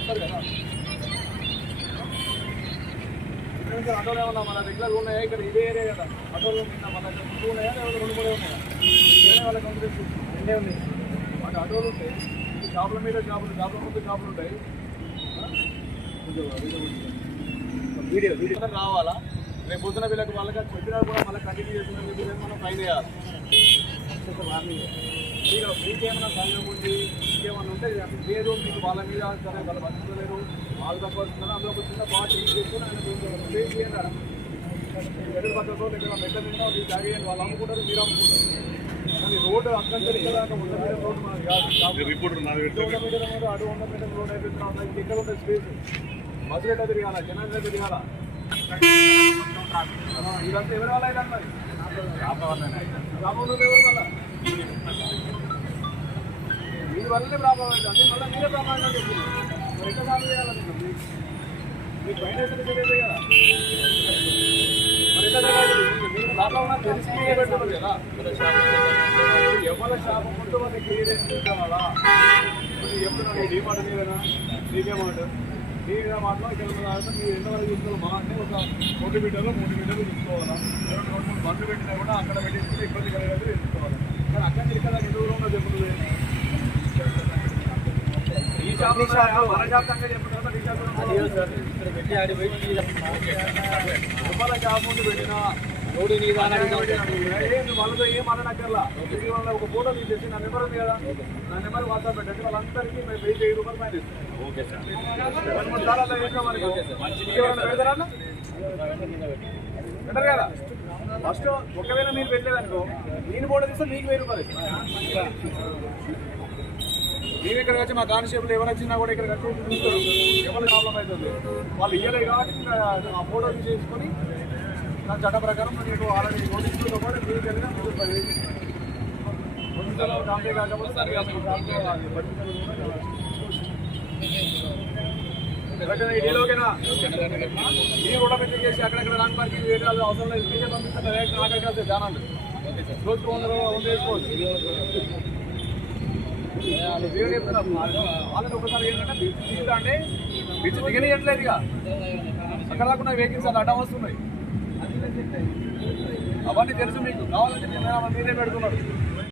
వస్తారు కదా. ఇక్కడ ఆటోలు ఏమన్నా మన రెగ్యులర్గా ఉన్నాయా? ఇక్కడ ఇదే ఏరియా కదా ఆటోలు మన దగ్గర ఉన్నాయా? లేదా 2-3 ఉన్నాయా? వాళ్ళకి కాంపిటేషన్ రెండే ఉన్నాయి. అంటే ఆటోలు ఉంటాయి, షాపుల మీద షాపులు, షాపుల ముందు షాపులు ఉంటాయి. వీడియో రావాలా? రేపు పొద్దున వీళ్ళకి వాళ్ళకి చెప్పినా కూడా మళ్ళీ కంటిన్యూ చేస్తున్నా మనం ఫైన్ వేయాలి. మీకేమైనా సంఘం ఉంది, ఇంకేమన్నా ఉంటే లేదు మీకు వాళ్ళ మీద సరే వాళ్ళు బతుకుతలేరు, వాళ్ళు తక్కువ వస్తున్నారు, అందులో ఒక చిన్న బాగా టీచ్ చేసుకుని ఆయన పే చేయండి. ఎదురు పక్కతో ఇక్కడ మెట్ల మీద మీరు తాగేయండి, వాళ్ళు అమ్ముకుంటారు, మీరు అమ్ముకుంటారు. కానీ రోడ్డు అక్కడ దాకా 100 మీటర్ రోడ్డు మనకు కాదు. 100 మీటర్ అటు 100 మీటర్ రోడ్ అయిపోతున్నాం. ఇక్కడ ఉంటుంది స్పేస్, బస్సులు ఎట్లా తిరగాల, జనాలు ఎట్లా తిరగాల. ఇదంతా ఎవరి వల్ల అయితే అన్నది రాబోదు ఎవరి వల్ల మీ వల్లనే ప్రాబ్లం అవుతుంది. మళ్ళీ మీరే ప్రాబ్లం అంటే మరి ఎక్కడ సాల్వ్ చేయాలి? మీకు ఫైనాన్స్ తెలియదు కదా, మరి ఎక్కడ మీకు ప్రాబ్లం తెలిసి పెట్టుకోవాలి కదా. ఎవరి షాప్ ముందు వాళ్ళకి క్లియరెన్స్ కావాలా? ఎప్పుడు డీమార్ట్ మీదనా నీకేమాట నీగా మాటలో ఇక్కడ మీరు ఎంతవరకు తీసుకోవాలి? మా అంటే ఒక 1 మీటర్లు 3 మీటర్లు తీసుకోవాలా? 2-3 బండ్లు పెట్టినా కూడా అక్కడ పెట్టేసుకుని ఇబ్బంది కలిగేది తీసుకోవాలి. కానీ అక్కడ ఇక్కడ ఎంత దూరంలో చెప్తుంది ఈ షాప్ మన షాప్ సంగ చెప్తున్నా. ఈ షాప్ రూపాయల షాప్ ముందు పెట్టినా వాళ్ళతో ఏం మాట్లాడక్కర్లా. ఒక ఫోటో తీసేసి నా నెంబర్ ఉంది కదా, నా నెంబర్ వాట్సాప్ పెట్టండి. వాళ్ళందరికీ మేము 1000 రూపాయలు ఫైన్ ఇస్తాం. Okay sir. 2-3 సార్లు అలా చేసాం మనకి పెడతారా? పెట్టరు కదా. ఫస్ట్ ఒకవేళ మీరు పెట్టలేదనుకో నేను ఫోటో తీస్తే మీకు 1000 రూపాయలు ఇస్తాం. మేము ఇక్కడికి వచ్చి మా కానిస్టేబుల్ ఎవరు వచ్చినా కూడా ఇక్కడికి వచ్చి చూస్తారు ఎవరు ప్రాబ్లం అవుతుంది. వాళ్ళు ఇవ్వలేదు కాబట్టి ఆ ఫోటో తీసేసుకొని నా చట్ట ప్రకారం మీకు ఆల్రెడీ నోటీసులతో పాటు మీకు కలిగిన మీకు 10,000 కాంపే కాకపోతే సరిగా డీలోకేనా మీరు కూడా మెట్రిక్ చేసి అక్కడెక్కడ రాంగ్ పార్కింగ్ వేయాలి అవసరం లేదు. మీరే పంపిస్తే డైరెక్ట్ నాకైతే వస్తే ఛానల్ రోజుకు 100 వేసుకోవచ్చు. వాళ్ళని ఒకసారి ఏంటంటే బిడ్జ్ దిగుతా అంటే బిడ్జ్ దిగనియట్లేదు. ఇక అక్కడ దాకా వెహికల్స్ అది అడ్డం వస్తున్నాయి. అవన్నీ తెలుసు మీకు. కావాలంటే మీరే పెడుతున్నారు.